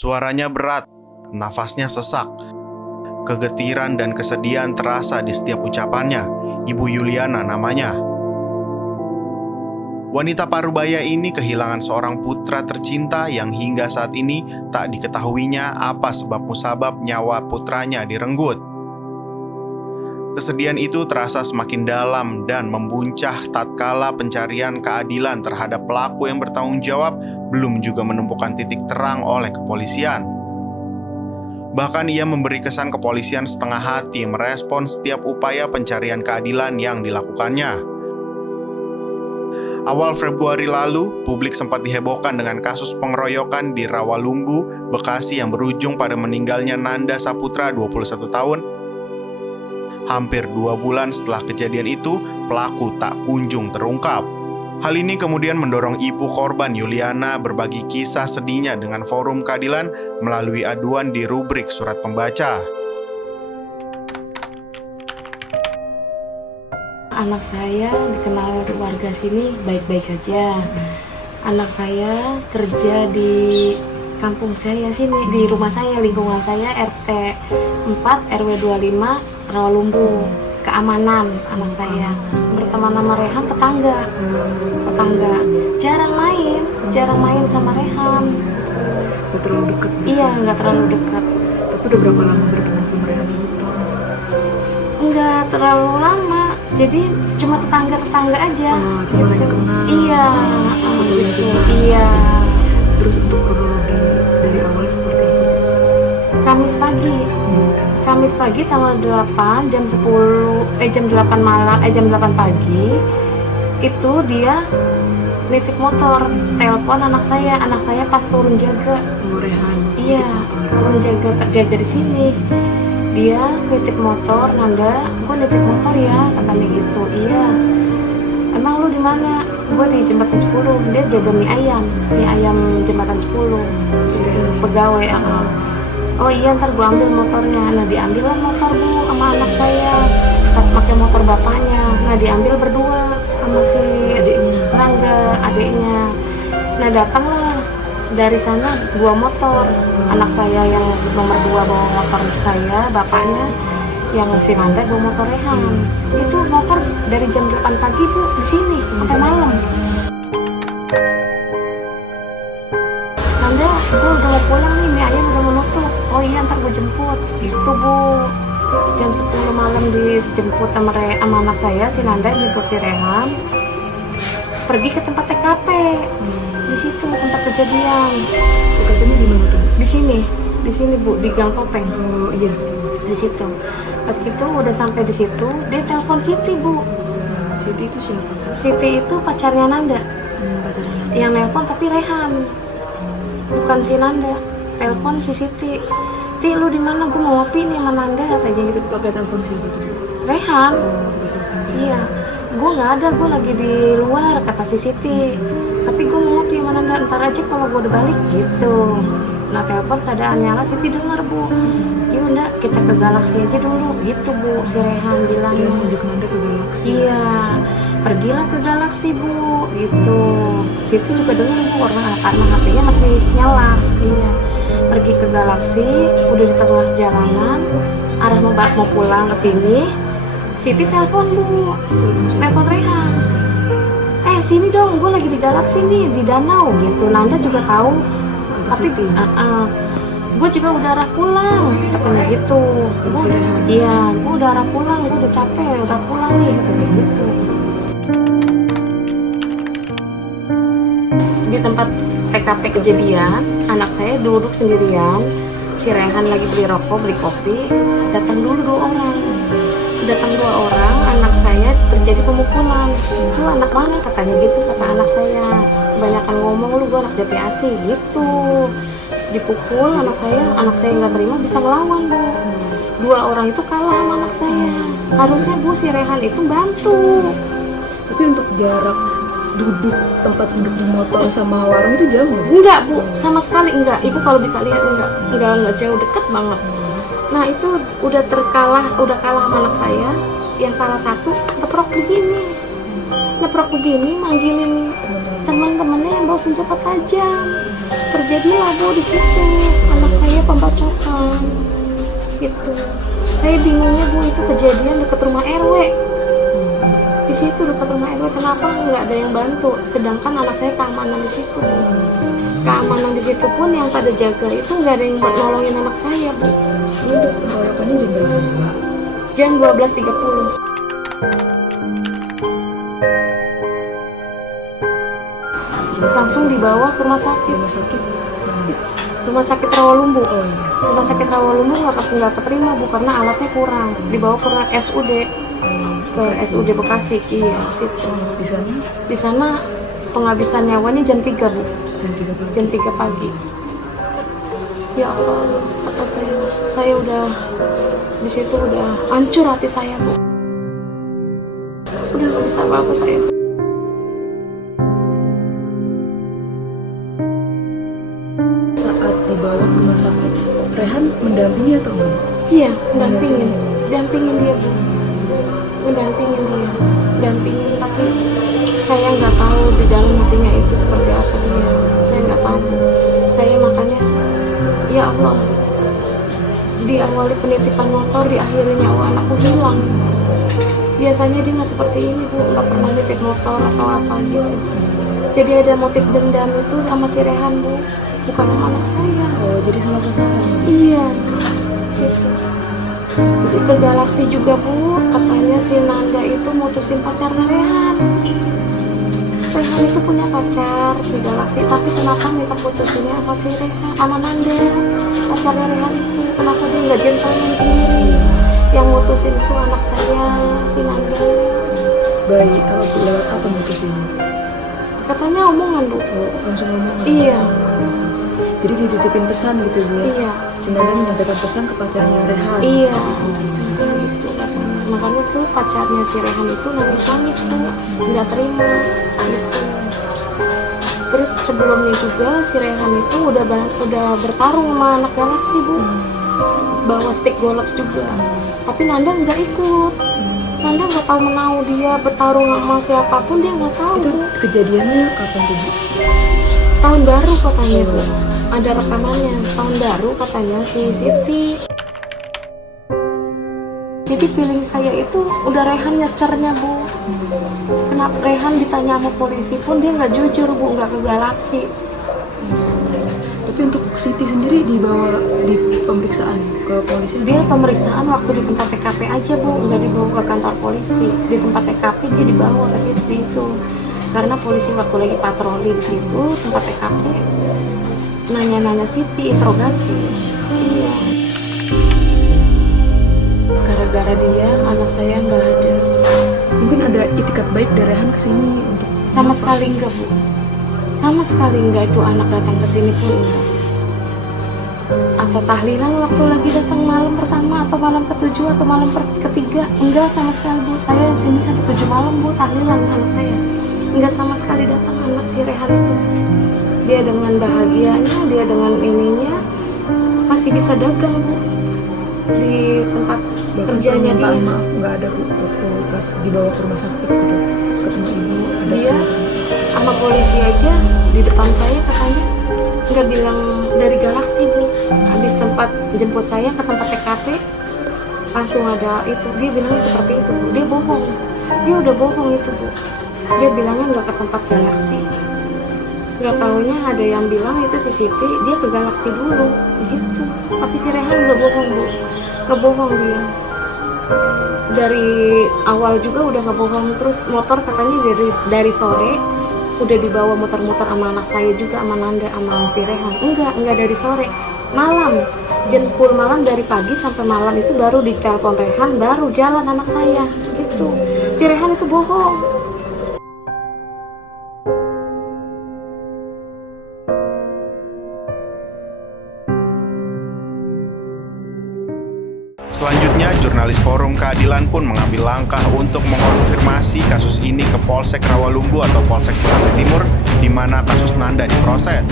Suaranya berat, nafasnya sesak. Kegetiran dan kesedihan terasa di setiap ucapannya. Ibu Yuliana namanya. Wanita parubaya ini kehilangan seorang putra tercinta yang hingga saat ini tak diketahuinya apa sebab musabab nyawa putranya direnggut. Kesedihan itu terasa semakin dalam dan membuncah tatkala pencarian keadilan terhadap pelaku yang bertanggung jawab belum juga menemukan titik terang oleh kepolisian. Bahkan ia memberi kesan kepolisian setengah hati merespon setiap upaya pencarian keadilan yang dilakukannya. Awal Februari lalu, publik sempat dihebohkan dengan kasus pengeroyokan di Rawalumbu, Bekasi yang berujung pada meninggalnya Nanda Saputra 21 tahun. Hampir 2 bulan setelah kejadian itu, pelaku tak kunjung terungkap. Hal ini kemudian mendorong ibu korban Yuliana berbagi kisah sedihnya dengan forum keadilan melalui aduan di rubrik surat pembaca. Anak saya dikenal warga sini baik-baik saja. Anak saya kerja di kampung saya sini, di rumah saya, lingkungan saya RT 4 RW 25 Rawalumbu. Keamanan anak saya berteman sama Rehan, tetangga. Jarang main sama Rehan. Gak terlalu dekat. Iya, nggak terlalu dekat. Tapi udah berapa lama berteman sama Rehan ibu? Nggak terlalu lama, jadi cuma tetangga aja. Cuma hanya kenal. Iya, gitu. Iya. Terus untuk kronologi dari awal seperti apa? Kamis pagi tanggal 8 jam 8 malam jam 8 pagi itu dia nitip motor, telepon anak saya pas turun jaga. Rehan. Iya, turun jaga di sini. Dia nitip motor, Nanda, gue nitip motor ya, katanya gitu. Iya. Emang lu di mana? Gue di jembatan 10. Dia jaga mie ayam jembatan 10. Pegawai. Oh iya, ntar gue ambil motornya. Nah, diambillah motor bu sama anak saya. Pakai motor bapaknya. Nah, diambil berdua sama si Rangga, adiknya. Nah, datanglah dari sana 2 motor. Anak saya yang nomor 2 bawa motor saya, bapaknya yang si Nanda bawa motor Rehan. Itu motor dari jam 8 pagi bu di sini sampai malam. Nanda, gue udah mau pulang nih, mie ayam udah menutup. Oh iya, ntar gue jemput. Itu bu, jam 10 malam dijemput sama anak saya, si Nanda jemput si Rehan. Pergi ke tempat TKP. Di situ tempat kejadian. TKP-nya di mana tuh? Di sini bu, di Gang Topeng. Oh iya. Di situ. Pas gitu udah sampai di situ, dia telepon Siti bu. Siti itu siapa? Siti itu pacarnya Nanda. Pacarnya. Yang nelpon tapi Rehan, bukan si Nanda. Telepon si Siti. Ti, lu di mana? Gue mau ngopi nih sama Nanda, katanya gitu. Pakai telepon siapa tuh? Rehan. Oh, Iya. Gue nggak ada, gue lagi di luar, kata si Siti. Tapi gue mau ngopi sama Nanda, ntar aja kalau gue udah balik gitu. Nah, telepon keadaan nyala, Siti dengar bu. Yaudah, kita ke Galaksi aja dulu, gitu bu. Si Rehan bilang. Dia ngajak Nanda ke Galaksi. Iya, pergilah ke Galaksi bu, gitu. Siti juga dengar bu, karena HP-nya masih nyala. Iya, pergi ke Galaksi, udah di tengah jalanan, arah mau pulang ke sini. Siti telepon bu, telepon Rehan. Sini dong, gue lagi di Galaksi nih, di danau gitu. Nanda juga tahu, tapi gue juga udah arah pulang, katanya gitu. Iya, gue udah arah pulang, gue udah capek, udah pulang nih, katanya gitu. Di tempat TKP kejadian, anak saya duduk sendirian. Si Rehan lagi beli rokok, beli kopi. Datang dulu 2 orang. Anak saya terjadi pemukulan. Lu anak mana? Katanya gitu, kata anak saya. Kebanyakan ngomong, lu gue anak Jati Asih gitu. Dipukul anak saya nggak terima, bisa ngelawan bu. 2 orang itu kalah sama anak saya. Harusnya bu si Rehan itu bantu. Tapi untuk jarak tempat duduk di motor sama warung itu jauh nggak? Enggak bu, sama sekali enggak. Ibu kalau bisa lihat enggak jauh, deket banget. Nah itu udah kalah sama anak saya. Yang salah satu neprok begini manggilin teman-temannya yang bawa senjata tajam. Terjadilah bu di situ. gitu. Saya bingungnya Bu, itu kejadian dekat rumah RW. Di situ dekat rumah RW, kenapa nggak ada yang bantu? Sedangkan anak saya keamanan di situ. Keamanan di situ pun yang pada jaga itu nggak ada yang buat nolongin anak saya Bu. Ini untuk pengeroyokannya jam berapa? Jam 12.30. Langsung dibawa ke rumah sakit. Rumah sakit mana? Rumah sakit Rawalumbu. Oh iya. Rumah sakit Rawalumbu nggak keterima Bu, karena alatnya kurang. Dibawa ke SUD, ke SUD Bekasi. Iya, situ. Di sana Di sana penghabisan nyawanya jam 3 Bu. jam 3 pagi. Jam 3 pagi. Ya Allah, kata saya udah di situ udah hancur hati saya Bu. Udah nggak bisa apa-apa saya. Saat dibawa ke rumah sakit, Rehan mendampingi atau enggak? Iya, dampingin dia Bu. Mendampingin dia, dampingin, tapi saya nggak tahu di dalam hatinya itu seperti apa dia. Saya nggak tahu. Saya makanya, ya Allah, diawali penitipan motor, diakhiri nyawa anakku hilang. Biasanya dia nggak seperti ini Bu, nggak pernah nitip motor atau apa gitu. Jadi ada motif dendam itu sama si Rehan Bu, bukan sama anak saya. Oh, jadi salah sasaran. Iya, gitu. Jadi ke Galaksi juga Bu, katanya si Nanda itu mutusin pacarnya Rehan. Rehan itu punya pacar di Galaksi, tapi kenapa minta putusinnya sama si Rehan, sama Nanda, pacarnya Rehan itu? Kenapa dia nggak gentleman sendiri? Yang mutusin itu anak saya, si Nanda. Baik, lewat apa mutusin? Katanya omongan Bu. Oh, langsung ngomong. Iya, Jadi dititipin pesan gitu Bu ya? iya, Si Nanda menyampaikan pesan ke pacarnya Rehan. iya. Gitu katanya. Makanya tuh pacarnya si Rehan itu nangis-nangis Bu, nggak terima gitu. Terus sebelumnya juga si Rehan itu udah bertarung sama anak Galaksi Bu, bawa stick golops juga. Tapi Nanda nggak ikut. Nanda nggak tahu menau, dia bertarung sama siapapun dia nggak tahu. Itu Bu. kejadiannya kapan tuh Bu? Tahun baru katanya Bu. Ada rekamannya tahun baru katanya si Siti. Jadi feeling saya itu udah Rehan nyecernya Bu. Kenapa Rehan ditanya sama polisi pun dia nggak jujur Bu, nggak ke Galaksi. Tapi untuk Siti sendiri dibawa di pemeriksaan ke polisi? Dia pemeriksaan waktu di tempat TKP aja Bu, nggak dibawa ke kantor polisi. Di tempat TKP dia dibawa ke situ itu. Karena polisi waktu lagi patroli di situ tempat TKP nanya-nanya Siti, interogasi. Iya. Gara-gara dia anak saya nggak ada. Mungkin ada itikat baik dari Rehan kesini untuk Sama sekali enggak Bu. Sama sekali enggak itu anak datang ke sini pun enggak. Atau tahlilan waktu lagi datang malam pertama atau malam ketujuh atau malam ketiga, enggak sama sekali Bu. Saya sini sampai 7 malam Bu tahlilan anak saya. Enggak sama sekali datang anak si Rehan itu. Dia dengan bahagianya, dia dengan ininya masih bisa dagang Bu di tempat kerjanya dia. Maaf nggak ada Bu waktu pas dibawa ke rumah sakit gitu ketemu ibu ada Dia sama polisi aja di depan saya katanya nggak bilang dari Galaksi Bu. Habis tempat jemput saya ke tempat TKP langsung ada itu, dia bilangnya seperti itu Bu. Dia bohong, dia udah bohong itu Bu. Dia bilangnya nggak ke tempat Galaksi, nggak taunya ada yang bilang itu si Siti dia ke Galaksi dulu gitu. Tapi si Rehan nggak bohong Bu, nggak bohong dia. Dari awal juga udah nggak bohong. Terus motor katanya dari sore udah dibawa muter-muter sama anak saya juga, sama Nanda, sama si Rehan. Enggak dari sore, malam jam 10 malam, dari pagi sampai malam itu baru ditelepon Rehan, baru jalan anak saya gitu. Si Rehan itu bohong. Selanjutnya, jurnalis Forum Keadilan pun mengambil langkah untuk mengonfirmasi kasus ini ke Polsek Rawalumbu atau Polsek Bekasi Timur, di mana kasus Nanda diproses.